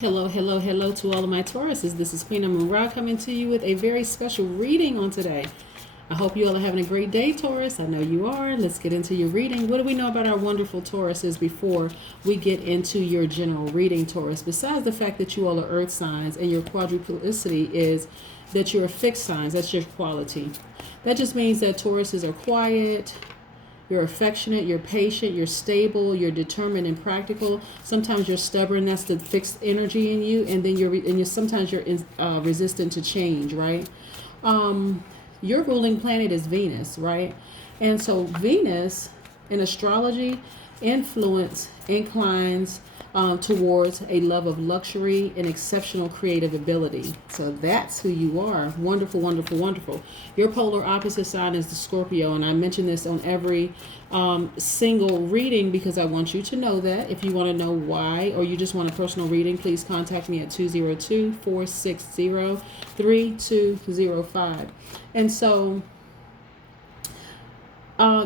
Hello, hello, hello to all of my Tauruses. This is Queen Amun Ra coming to you with a very special reading on today. I hope you all are having a great day, Taurus. I know you are. Let's get into your reading. What do we know about our wonderful Tauruses before we get into your general reading, Taurus? Besides the fact that you all are earth signs and your quadruplicity is that you're fixed signs. That's your quality. That just means that Tauruses are quiet. You're affectionate, you're patient, you're stable, you're determined and practical. Sometimes you're stubborn, that's the fixed energy in you, and then sometimes you're resistant to change, right? Your ruling planet is Venus, right? And so Venus in astrology inclines towards a love of luxury and exceptional creative ability. So that's who you are. Wonderful, wonderful, wonderful. Your polar opposite sign is the Scorpio, and I mention this on every single reading because I want you to know that. If you want to know why or you just want a personal reading, please contact me at 202-460-3205. And so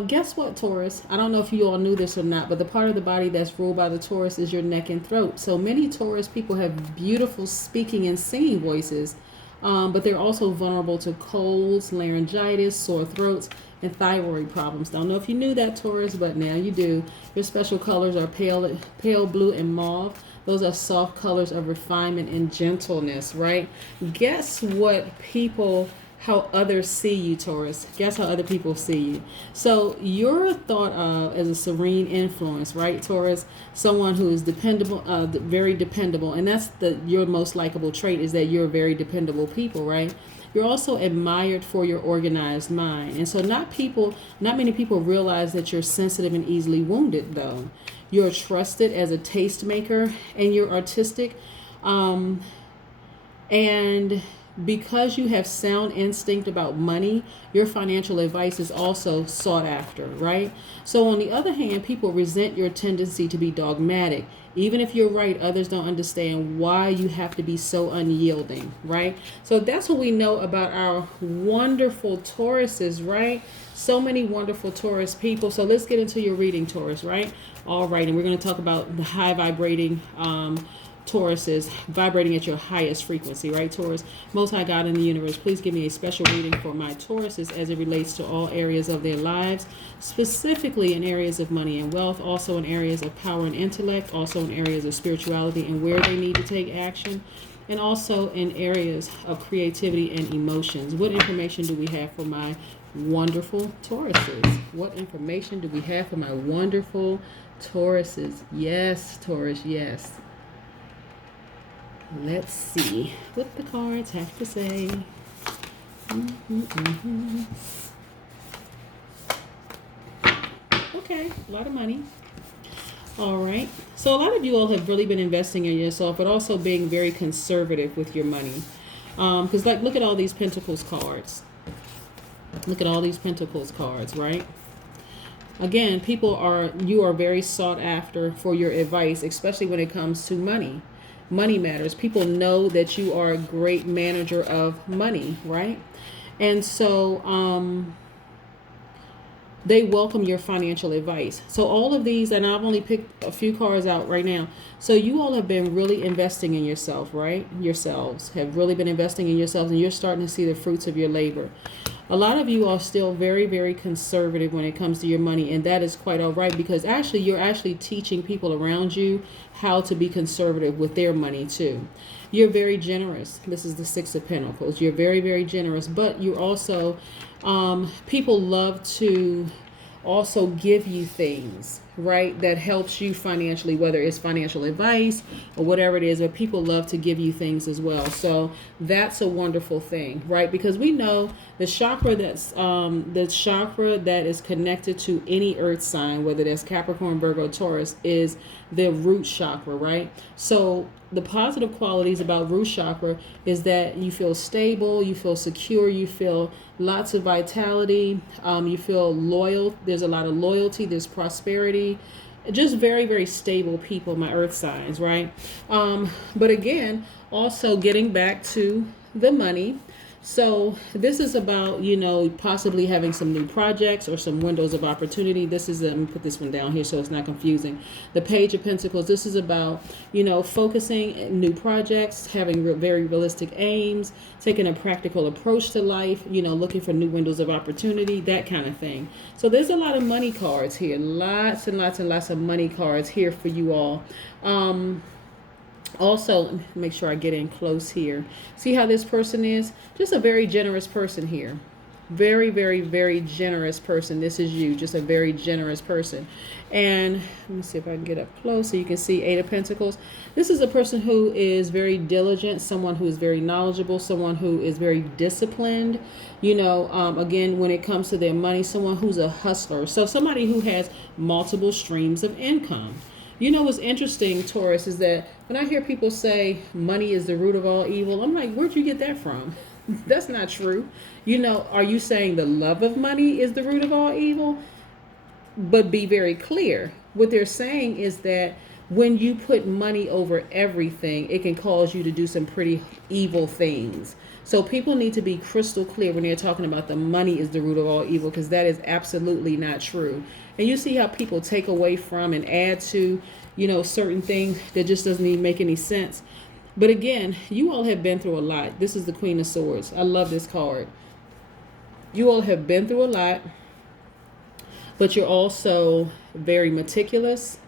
guess what, Taurus? I don't know if you all knew this or not, but the part of the body that's ruled by the Taurus is your neck and throat. So many Taurus people have beautiful speaking and singing voices, but they're also vulnerable to colds, laryngitis, sore throats, and thyroid problems. Don't know if you knew that, Taurus, but now you do. Your special colors are pale blue and mauve. Those are soft colors of refinement and gentleness, right? Guess what how others see you, Taurus. Guess how other people see you. So you're thought of as a serene influence, right, Taurus? Someone who is dependable, very dependable. And that's your most likable trait is that you're very dependable people, right? You're also admired for your organized mind. And so not many people realize that you're sensitive and easily wounded, though. You're trusted as a tastemaker and you're artistic. And because you have sound instinct about money, your financial advice is also sought after, right? So on the other hand, people resent your tendency to be dogmatic. Even if you're right, others don't understand why you have to be so unyielding, right? So that's what we know about our wonderful Tauruses, right? So many wonderful Taurus people. So let's get into your reading, Taurus, right? All right, and we're going to talk about the high vibrating Tauruses vibrating at your highest frequency, right, Taurus? Most High God in the universe, please give me a special reading for my Tauruses as it relates to all areas of their lives, specifically in areas of money and wealth, also in areas of power and intellect, also in areas of spirituality and where they need to take action, and also in areas of creativity and emotions. What information do we have for my wonderful Tauruses? What information do we have for my wonderful Tauruses? Yes, Taurus, yes. Let's see what the cards have to say. Okay, a lot of money. All right. So a lot of you all have really been investing in yourself, but also being very conservative with your money. Because look at all these Pentacles cards. Look at all these Pentacles cards, right? Again, you are very sought after for your advice, especially when it comes to money. Money matters. People know that you are a great manager of money, right? And so they welcome your financial advice. So all of these, and I've only picked a few cards out right now. So you all have been really investing in yourself, right? Yourselves have really been investing in yourselves, and you're starting to see the fruits of your labor. A lot of you are still very, very conservative when it comes to your money, and that is quite all right because you're actually teaching people around you how to be conservative with their money too. You're very generous. This is the Six of Pentacles. You're very, very generous, but you're also, people love to also give you things, right, that helps you financially, whether it's financial advice or whatever it is, but people love to give you things as well. So that's a wonderful thing, right? Because we know the chakra that is connected to any earth sign, whether that's Capricorn, Virgo, Taurus, is the root chakra, right? So the positive qualities about root chakra is that you feel stable, you feel secure, you feel lots of vitality, you feel loyal. There's a lot of loyalty, there's prosperity, just very, very stable people, my earth signs, right? But again, also getting back to the money. So this is about, you know, possibly having some new projects or some windows of opportunity. This is, let me put this one down here so it's not confusing. The Page of Pentacles, this is about, you know, focusing new projects, having very realistic aims, taking a practical approach to life, you know, looking for new windows of opportunity, that kind of thing. So there's a lot of money cards here, lots and lots and lots of money cards here for you all. Also, make sure I get in close here. See how this person is? Just a very generous person here. Very, very, very generous person. This is you, just a very generous person. And let me see if I can get up close so you can see Eight of Pentacles. This is a person who is very diligent, someone who is very knowledgeable, someone who is very disciplined. You know, again, when it comes to their money, someone who's a hustler. So somebody who has multiple streams of income. You know what's interesting, Taurus, is that when I hear people say money is the root of all evil, I'm like, where'd you get that from? That's not true. You know, are you saying the love of money is the root of all evil? But be very clear. What they're saying is that when you put money over everything, it can cause you to do some pretty evil things. So people need to be crystal clear when they're talking about the money is the root of all evil, because that is absolutely not true. And you see how people take away from and add to, you know, certain things that just doesn't even make any sense. But again, you all have been through a lot. This is the Queen of Swords. I love this card. You all have been through a lot, but you're also very meticulous.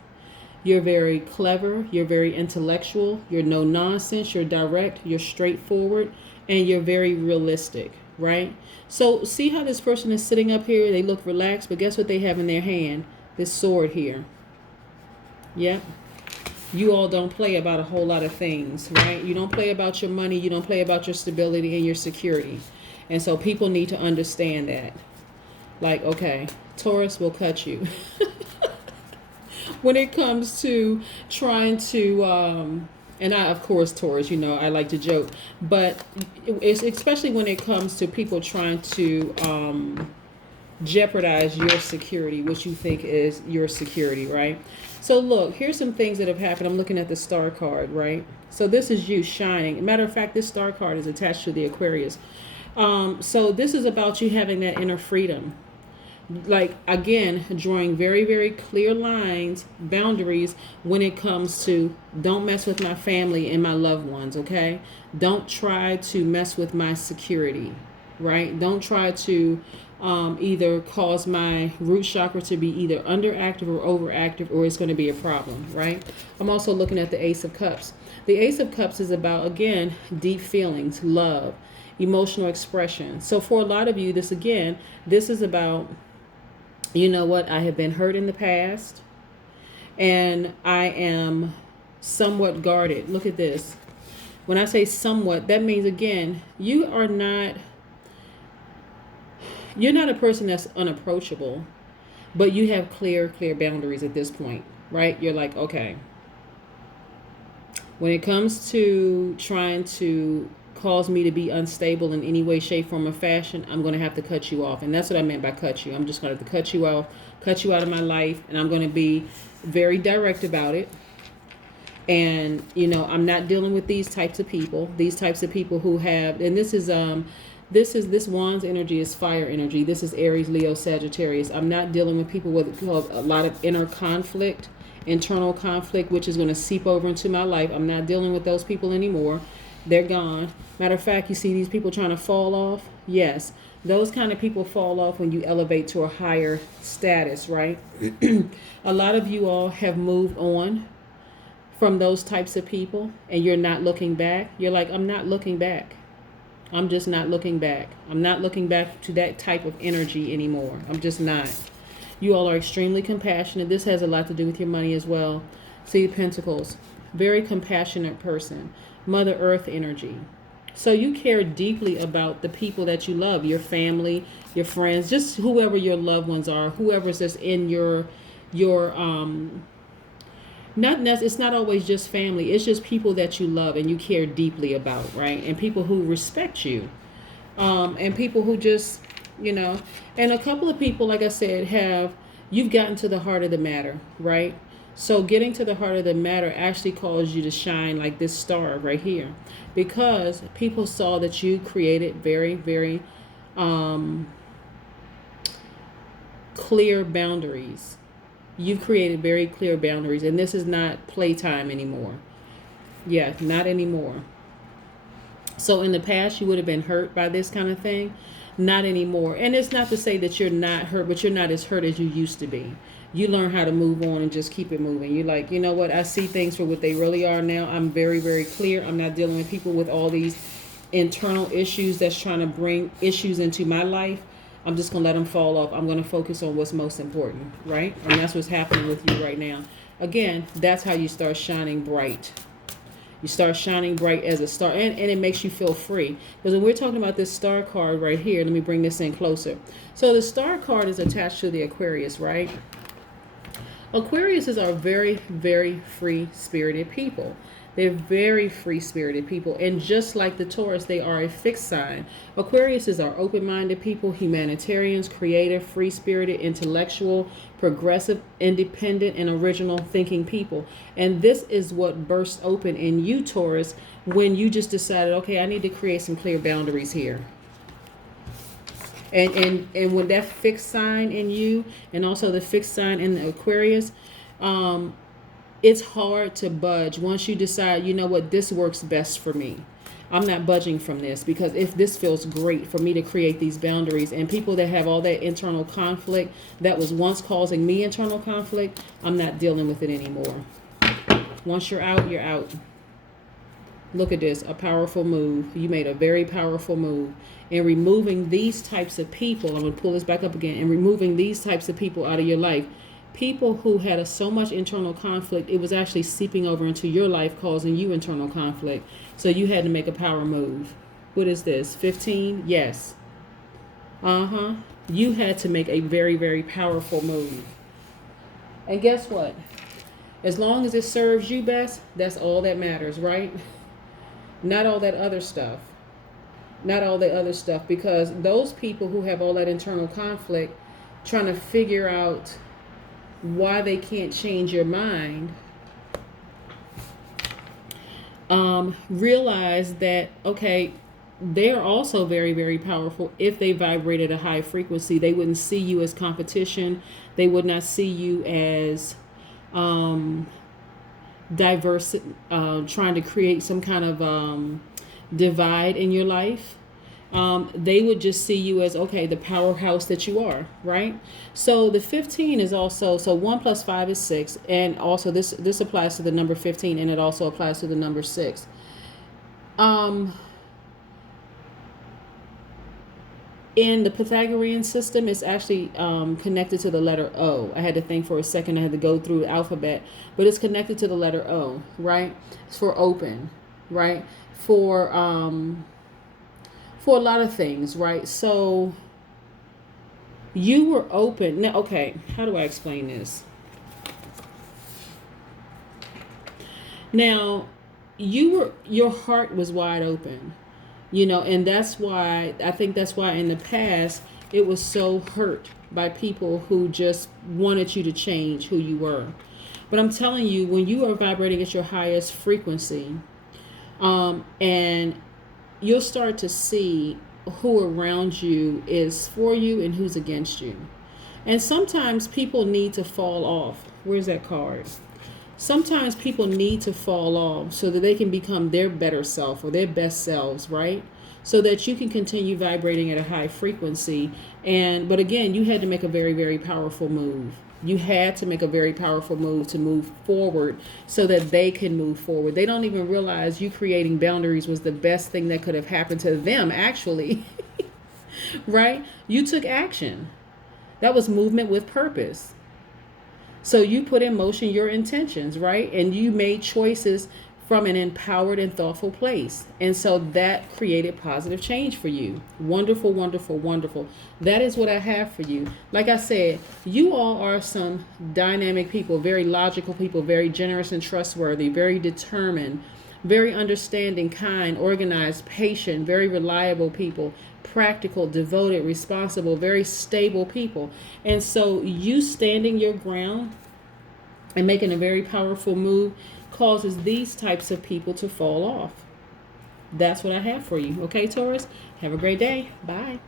You're very clever. You're very intellectual. You're no nonsense. You're direct. You're straightforward. And you're very realistic, right? So see how this person is sitting up here? They look relaxed, but guess what they have in their hand? This sword here. Yep. You all don't play about a whole lot of things, right? You don't play about your money. You don't play about your stability and your security. And so people need to understand that. Like, okay, Taurus will cut you. When it comes to trying to... and I, of course, Taurus, you know, I like to joke, but it's especially when it comes to people trying to jeopardize your security, which you think is your security, right? So look, here's some things that have happened. I'm looking at the star card, right? So this is you shining. Matter of fact, this star card is attached to the Aquarius. So this is about you having that inner freedom. Like, again, drawing very, very clear lines, boundaries when it comes to don't mess with my family and my loved ones, okay? Don't try to mess with my security, right? Don't try to either cause my root chakra to be either underactive or overactive, or it's going to be a problem, right? I'm also looking at the Ace of Cups. The Ace of Cups is about, again, deep feelings, love, emotional expression. So for a lot of you, this is about... You know what? I have been hurt in the past, and I am somewhat guarded. Look at this. When I say somewhat, that means, again, you're not a person that's unapproachable, but you have clear boundaries at this point, right? You're like, okay, when it comes to trying to cause me to be unstable in any way, shape, form, or fashion, I'm going to have to cut you off. And that's what I meant by cut you. I'm just going to have to cut you off, cut you out of my life, and I'm going to be very direct about it. And, you know, I'm not dealing with these types of people who have, and this Wand's energy is fire energy. This is Aries, Leo, Sagittarius. I'm not dealing with people with a lot of inner conflict, internal conflict, which is going to seep over into my life. I'm not dealing with those people anymore. They're gone. Matter of fact, you see these people trying to fall off? Yes. Those kind of people fall off when you elevate to a higher status, right? A lot of you all have moved on from those types of people, and you're not looking back. You're like, I'm not looking back. I'm just not looking back. I'm not looking back to that type of energy anymore. I'm just not. You all are extremely compassionate. This has a lot to do with your money as well. See, Pentacles. Very compassionate person. Mother Earth energy. So you care deeply about the people that you love, your family, your friends, just whoever your loved ones are, whoever's just in your it's not always just family. It's just people that you love and you care deeply about, right? And people who respect you, and people who just, you know, and a couple of people, like I said, you've gotten to the heart of the matter, right? So getting to the heart of the matter actually caused you to shine like this star right here, because people saw that you created very, very clear boundaries. You've created very clear boundaries, and this is not playtime anymore. Yeah, not anymore. So in the past, you would have been hurt by this kind of thing. Not anymore. And it's not to say that you're not hurt, but you're not as hurt as you used to be. You learn how to move on and just keep it moving. You're like, you know what? I see things for what they really are now. I'm very, very clear. I'm not dealing with people with all these internal issues that's trying to bring issues into my life. I'm just going to let them fall off. I'm going to focus on what's most important, right? And that's what's happening with you right now. Again, that's how you start shining bright. You start shining bright as a star, and it makes you feel free. Because when we're talking about this star card right here, let me bring this in closer. So the star card is attached to the Aquarius, right? Aquariuses are very, very free-spirited people. They're very free-spirited people. And just like the Taurus, they are a fixed sign. Aquariuses are open-minded people, humanitarians, creative, free-spirited, intellectual, progressive, independent, and original thinking people. And this is what bursts open in you, Taurus, when you just decided, okay, I need to create some clear boundaries here. And when that fixed sign in you, and also the fixed sign in the Aquarius, it's hard to budge once you decide, you know what, this works best for me. I'm not budging from this, because if this feels great for me to create these boundaries, and people that have all that internal conflict that was once causing me internal conflict, I'm not dealing with it anymore. Once you're out, you're out. Look at this, a powerful move. You made a very powerful move. In removing these types of people, I'm going to pull this back up again, and removing these types of people out of your life, people who had so much internal conflict, it was actually seeping over into your life, causing you internal conflict. So you had to make a power move. What is this, 15? Yes. You had to make a very, very powerful move. And guess what? As long as it serves you best, that's all that matters, right? Not all that other stuff. Not all the other stuff, because those people who have all that internal conflict, trying to figure out why they can't change your mind, realize that, okay, they're also very, very powerful. If they vibrate at a high frequency, they wouldn't see you as competition. They would not see you as diverse, trying to create some kind of divide in your life. They would just see you as, okay, the powerhouse that you are, right? So the 15 is also, so 1 + 5 is 6. And also this applies to the number 15, and it also applies to the number 6. In the Pythagorean system, it's actually connected to the letter O. I had to think for a second. I had to go through the alphabet. But it's connected to the letter O, right? It's for open, right? For a lot of things, right? So you were open. Now, okay, how do I explain this? Now, your heart was wide open, you know, and that's why, I think that's why in the past it was so hurt by people who just wanted you to change who you were. But I'm telling you, when you are vibrating at your highest frequency, and you'll start to see who around you is for you and who's against you. And sometimes people need to fall off. Where's that card? Sometimes people need to fall off so that they can become their better self or their best selves, right? So that you can continue vibrating at a high frequency. But again, you had to make a very, very powerful move. You had to make a very powerful move to move forward so that they can move forward. They don't even realize you creating boundaries was the best thing that could have happened to them, actually. Right? You took action. That was movement with purpose. So you put in motion your intentions, right? And you made choices from an empowered and thoughtful place. And so that created positive change for you. Wonderful, wonderful, wonderful. That is what I have for you. Like I said, you all are some dynamic people, very logical people, very generous and trustworthy, very determined, very understanding, kind, organized, patient, very reliable people, practical, devoted, responsible, very stable people. And so you standing your ground and making a very powerful move causes these types of people to fall off. That's what I have for you. Okay, Taurus? Have a great day. Bye.